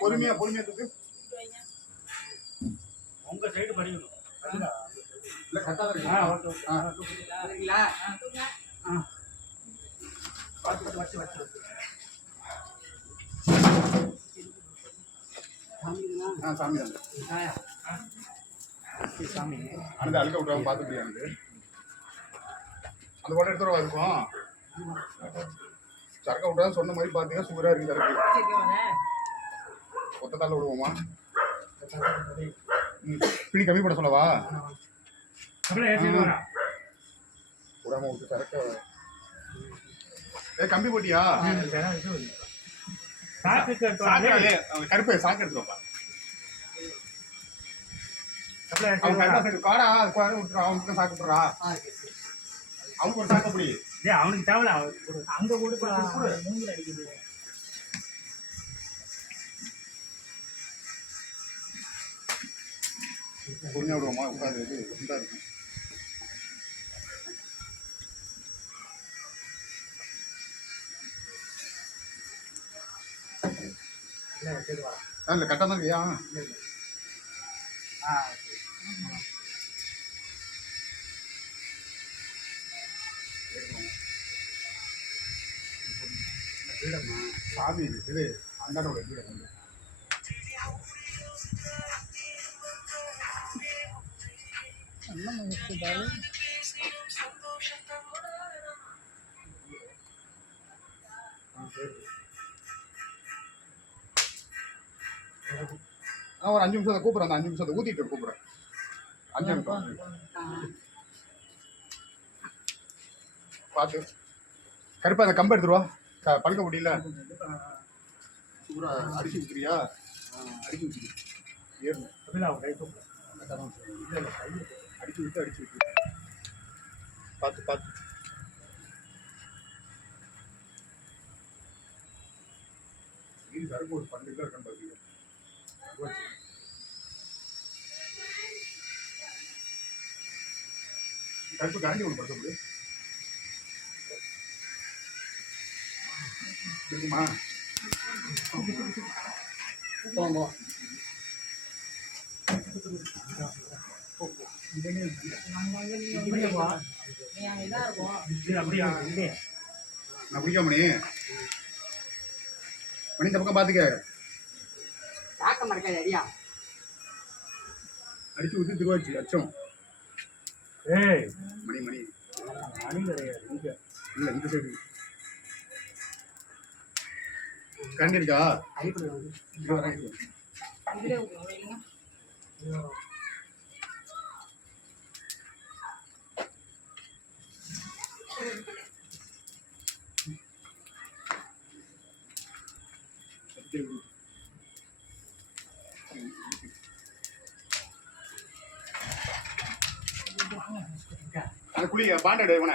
பொறுமையா பொறுமையா தூக்கு. உங்க சைடு படிக்கணும். இல்ல கரெக்டா இருக்கு. சரிங்களா? சாமி சாமி அந்த அழுக்க விட்டுறாம பார்த்துட்டியா எனக்கு அந்த போட்டோ எடுத்துருவா இருக்கும். சரக்க விட்டாலும் சொன்ன மாதிரி பார்த்தீங்கன்னா சுகரா இருக்கு சரக்கு. ஒத்தத்தால விடுவோமா? பிடி கம்மி பண்ண சொல்லவா? விடாம விட்டு சரக்க கம்பி போட்டியா? கருப்பு சாக்கு எடுத்துருப்பா. காடா விட்டுறா அவனுக்கு சாக்கு விட்டுறா. அவனுக்கு ஒரு சாக்கு பிடி. அவனுக்கு தேவையில்ல அங்க கூட அடிக்குது. பொறுமையா விடுவோமா? உட்காந்து உண்டா இருக்கும். இல்ல கரெக்டா தான் இருக்கியா? சாமி இது அந்தாடோட வீடு வந்து ஒரு 5 நிமிஷம் கூப்பிட்றேன். அந்த 5 நிமிஷத்தை ஊத்திட்டு கூப்பிட்றேன். 5 நிமிஷம் பார்த்து கருப்பா அந்த கம்பை எடுத்துருவா. பழுக்க முடியல சூப்பரா அடிச்சு ஊத்துறியா? அடிச்சு ஊத்து ஏறணும். அடிச்சு விட்டு அடிச்சு விட்டு பார்த்து பார்த்து சரக்கு ஒரு 12 கிலோ இருக்கான்னு பார்த்துக்க. கருப்பு கரண்டி ஒன்று படுத்த முடியும் இருக்குமா? நான் பிடிக்க மணி மணி இந்த பக்கம் பார்த்துக்க. அடிச்சு ஊற்றி திருவாச்சு அச்சம். மணி மணி மணி கிடையாது. இல்லை இந்த சைடு கரண்டி இருக்கா? அந்த குழி பாண்டடு இவனை